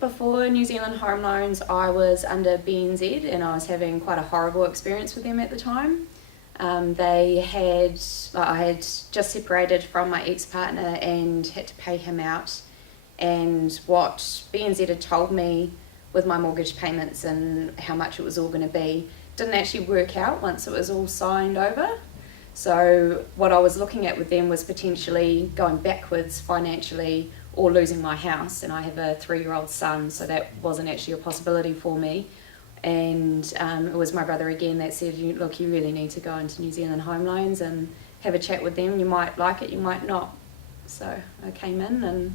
Before New Zealand Home Loans, I was under BNZ and I was having quite a horrible experience with them at the time. I had just separated from my ex-partner and had to pay him out. And what BNZ had told me with my mortgage payments and how much it was all going to be didn't actually work out once it was all signed over. So what I was looking at with them was potentially going backwards financially or losing my house, and I have a 3-year-old son, so that wasn't actually a possibility for me. And it was my brother again that said, look, you really need to go into New Zealand Home Loans and have a chat with them. You might like it, you might not. So I came in and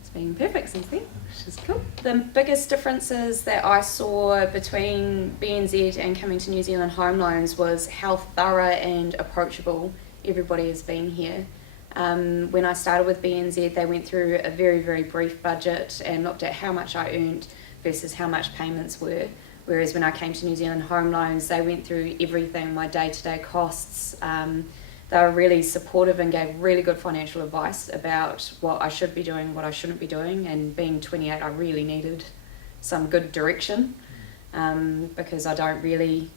it's been perfect since then, which is cool. The biggest differences that I saw between BNZ and coming to New Zealand Home Loans was how thorough and approachable everybody has been here. When I started with BNZ, they went through a very, very brief budget and looked at how much I earned versus how much payments were. Whereas when I came to New Zealand Home Loans, they went through everything, my day-to-day costs. They were really supportive and gave really good financial advice about what I should be doing, what I shouldn't be doing. And being 28, I really needed some good direction because I don't really,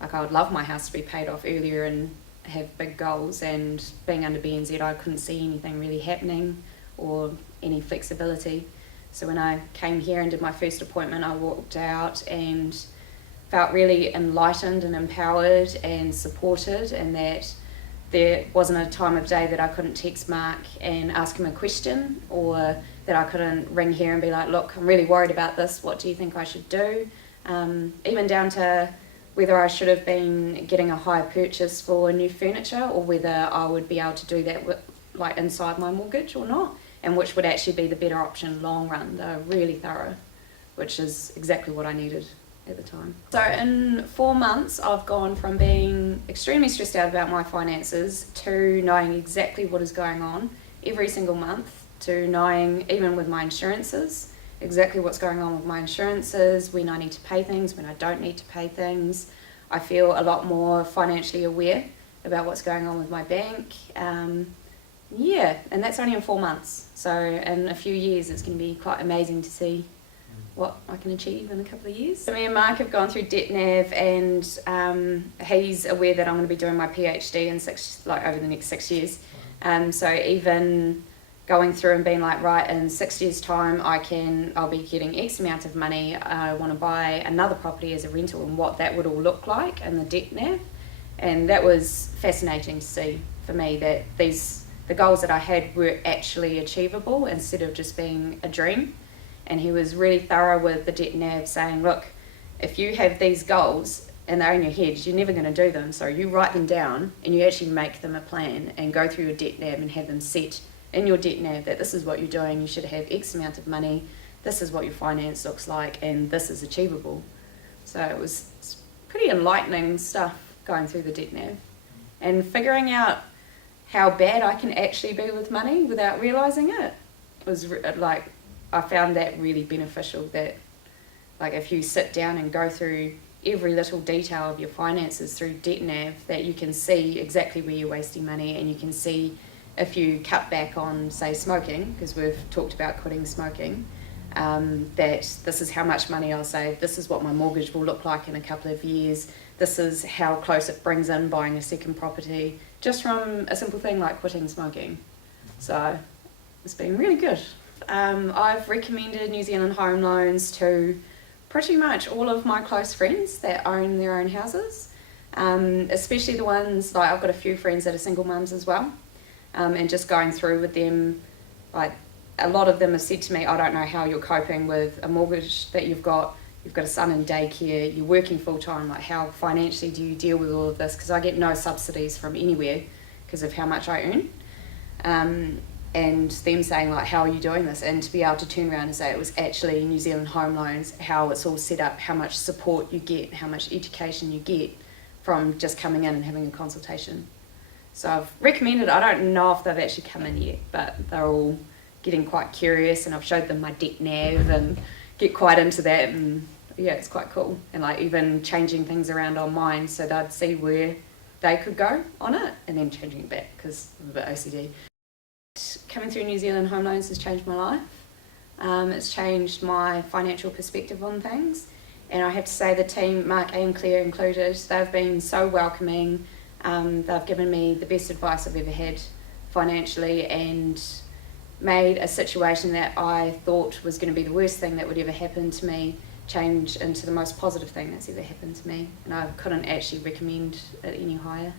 I would love my house to be paid off earlier and have big goals, and being under BNZ I couldn't see anything really happening or any flexibility. So when I came here and did my first appointment, I walked out and felt really enlightened and empowered and supported, and that there wasn't a time of day that I couldn't text Mark and ask him a question, or that I couldn't ring here and be like, look, I'm really worried about this, what do you think I should do? Even down to whether I should have been getting a hire purchase for new furniture, or whether I would be able to do that with, like, inside my mortgage or not, and which would actually be the better option long run. They're really thorough, which is exactly what I needed at the time. So in 4 months, I've gone from being extremely stressed out about my finances to knowing exactly what is going on every single month, to knowing, even with my insurances, exactly what's going on with my insurances, when I need to pay things, when I don't need to pay things. I feel a lot more financially aware about what's going on with my bank. Yeah, and that's only in 4 months. So in a few years, it's going to be quite amazing to see what I can achieve in a couple of years. So me and Mark have gone through DebtNav, and he's aware that I'm going to be doing my PhD in over the next 6 years. So even going through and being like, right, in 6 years' time, I'll be getting X amount of money. I want to buy another property as a rental, and what that would all look like in the DebtNav. And that was fascinating to see for me, that the goals that I had were actually achievable instead of just being a dream. And he was really thorough with the DebtNav, saying, look, if you have these goals and they're in your head, you're never going to do them. So you write them down and you actually make them a plan and go through your DebtNav and have them set in your DebtNav that this is what you're doing, you should have X amount of money, this is what your finance looks like, and this is achievable. So it's pretty enlightening stuff going through the DebtNav and figuring out how bad I can actually be with money without realising it. Was like, I found that really beneficial, that like if you sit down and go through every little detail of your finances through DebtNav, that you can see exactly where you're wasting money, and you can see if you cut back on, say, smoking, because we've talked about quitting smoking, that this is how much money I'll save, this is what my mortgage will look like in a couple of years, this is how close it brings in buying a second property, just from a simple thing like quitting smoking. So it's been really good. I've recommended New Zealand Home Loans to pretty much all of my close friends that own their own houses, especially the ones, like I've got a few friends that are single mums as well. And just going through with them, like a lot of them have said to me, I don't know how you're coping with a mortgage that you've got a son in daycare, you're working full time, like how financially do you deal with all of this? Because I get no subsidies from anywhere because of how much I earn. And them saying like, how are you doing this? And to be able to turn around and say it was actually New Zealand Home Loans, how it's all set up, how much support you get, how much education you get from just coming in and having a consultation. So I've recommended, I don't know if they've actually come in yet, but they're all getting quite curious, and I've showed them my DebtNav and get quite into that, and yeah, it's quite cool. And like even changing things around on mine so they'd see where they could go on it and then changing it back because I'm a bit OCD. Coming through New Zealand Home Loans has changed my life. It's changed my financial perspective on things, and I have to say the team, Mark and Claire included, they've been so welcoming. They've given me the best advice I've ever had financially, and made a situation that I thought was going to be the worst thing that would ever happen to me change into the most positive thing that's ever happened to me, and I couldn't actually recommend it any higher.